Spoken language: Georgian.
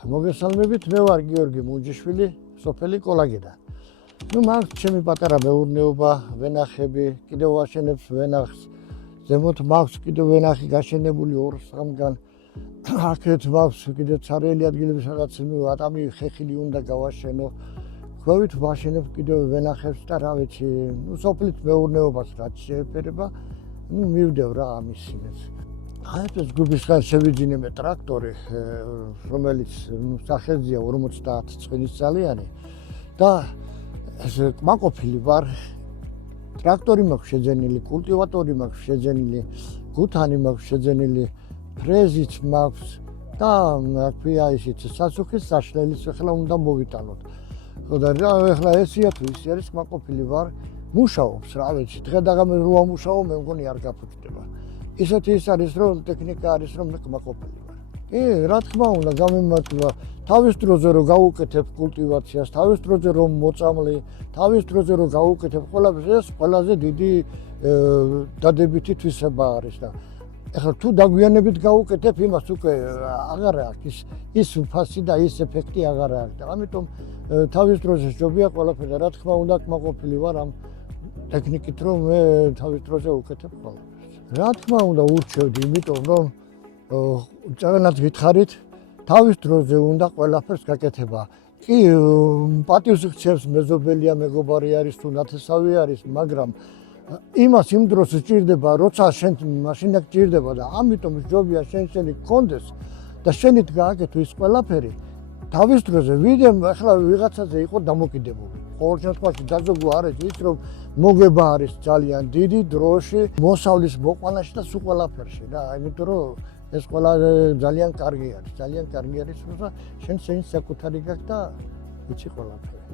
მოგესალმებით, მე ვარ გიორგი მუნჯიშვილი, სოფელი კოლაგიდან. მაქვს ჩემი პატარა მეურნეობა, ვენახები, კიდევ ვაშენებს ვენახს. ზემოთ მაქვს კიდევ ვენახი გაშენებული 2-3-გან. აქეთ მაქვს კიდევ ცარიელი ადგილები, სადაც ატამი ხეხილი უნდა გავაშენო. ქვევით ვაშენებ კიდევ ვენახებს და რა ვიცი, სოფლის მეურნეობას რაც შეეფერება, მივდევ რა ამის იმედს. ეს გუბისგან შევიძინე მე ტრაქტორი, რომელიც სახეზია 50 წელიწადიანი და კმაყოფილი ვარ. ტრაქტორი მაქვს შეძენილი, კულტივატორი მაქვს შეძენილი, გუთანი მაქვს შეძენილი, ფრეზიც მაქვს და აქვია ისიც სასუქის საშლელის ახლა უნდა მოვიტანოთ. და ახლა ესია თუ ის არის კმაყოფილი ვარ, მუშაობს რა ვიცი, დღე და ღამე რო ამუშაო, მე მგონი არ გაფუჭდება. ისეთი ის არის რომ ტექნიკა არის რომ მე კმაყოფილი ვარ. რა თქმა უნდა გამემართლა თავის დროზე რომ გავუკეთებ კულტივაციას, თავის დროზე რომ მოწამლი, თავის დროზე რომ გავუკეთებ ყველაფერს, ეს ყველაზე დიდი დადებითი თვისება არის და ეხლა თუ დაგვიანებით გავუკეთებ, იმას უკვე აღარ აქვს ის უფასი და ის ეფექტი აღარ აქვს და ამიტომ თავის დროზე ჯობია ყველაფერი. რა თქმა უნდა კმაყოფილი ვარ ამ ტექნიკით რომ მე თავის დროზე ვუკეთებ ყველაფერს. რა თქმა უნდა ურჩევდი, იმიტომ რომ წერანაც გითხარით, თავის დროზე უნდა ყველაფერს გაკეთება. კი, პატივს გცემს მეზობელია, მეგობარი არის თუ ნათესავი არის, მაგრამ იმას იმ დროს სჭირდება, როცა შენ მაშინა გჭირდება და ამიტომ ჯობია შენი გქონდეს და შენით გააკეთო ის ყველაფერი თავის დროზე, ვიდრე ახლა ვიღაცაზე იყო დამოკიდებული. ყოველ შემთხვევაში დაზოგვა არის ის, რომ მოგება არის ძალიან დიდი დროში, მოსავლის მოყვანაში და სულ ყველაფერში რა, იმიტომ რომ ეს ყველა ძალიან კარგი არის, რომ შენ საკუთარი გაქვს და იცი ყველაფერი.